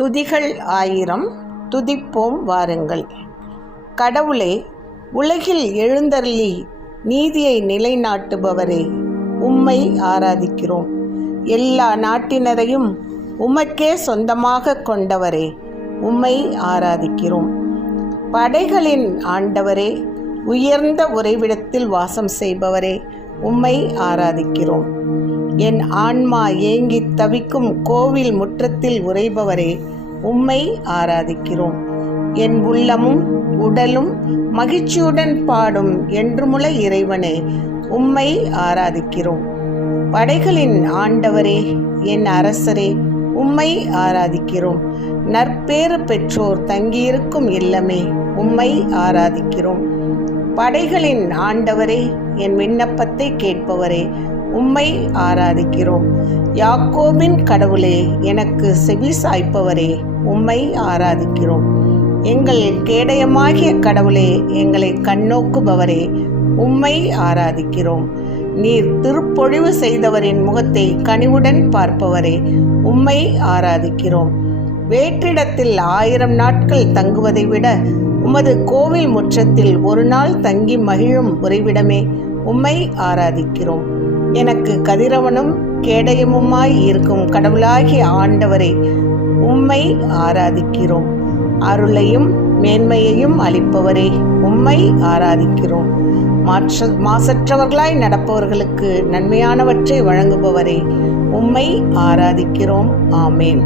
துதிகள் ஆயிரம் துதிப்போம் வாருங்கள். கடவுளே உலகில் எழுந்தருளி நீதியை நிலைநாட்டுபவரே உம்மை ஆராதிக்கிறோம். எல்லா நாட்டினரையும் உமக்கே சொந்தமாக கொண்டவரே உம்மை ஆராதிக்கிறோம். படைகளின் ஆண்டவரே உயர்ந்த உறைவிடத்தில் வாசம் செய்பவரே உம்மை ஆராதிக்கிறோம். என் ஆன்மா ஏங்கி தவிக்கும் கோவில் முற்றத்தில் உறைபவரே உம்மை ஆராதிக்கிறோம். என் உள்ளமும் உடலும் மகிழ்ச்சியுடன் பாடும் என்றுமுள்ள இறைவனே உம்மை ஆராதிக்கிறோம். படைகளின் ஆண்டவரே என் அரசரே உம்மை ஆராதிக்கிறோம். நற்பேறு பெற்றோர் தங்கியிருக்கும் இல்லமே உம்மை ஆராதிக்கிறோம். படைகளின் ஆண்டவரே என் விண்ணப்பத்தை கேட்பவரே உம்மை ஆராதிக்கிறோம். யாக்கோபின் கடவுளே எனக்கு செவி சாய்ப்பவரே உம்மை ஆராதிக்கிறோம். எங்கள் கேடயமாகிய கடவுளே எங்களை கண்ணோக்குபவரே உம்மை ஆராதிக்கிறோம். நீர் திருப்பொழிவு செய்தவரின் முகத்தை கனிவுடன் பார்ப்பவரே உம்மை ஆராதிக்கிறோம். வேற்றிடத்தில் ஆயிரம் நாட்கள் தங்குவதை விட உமது கோவில் முற்றத்தில் ஒரு நாள் தங்கி மகிழும் உறைவிடமே உம்மை ஆராதிக்கிறோம். எனக்கு கதிரவனும் கேடயமுமாய் இருக்கும் கடவுளாகிய ஆண்டவரை உம்மை ஆராதிக்கிறோம். அருளையும் மேன்மையையும் அளிப்பவரே உம்மை ஆராதிக்கிறோம். மாற்ற மாசற்றவர்களாய் நடப்பவர்களுக்கு நன்மையானவற்றை வழங்குபவரே உம்மை ஆராதிக்கிறோம். ஆமேன்.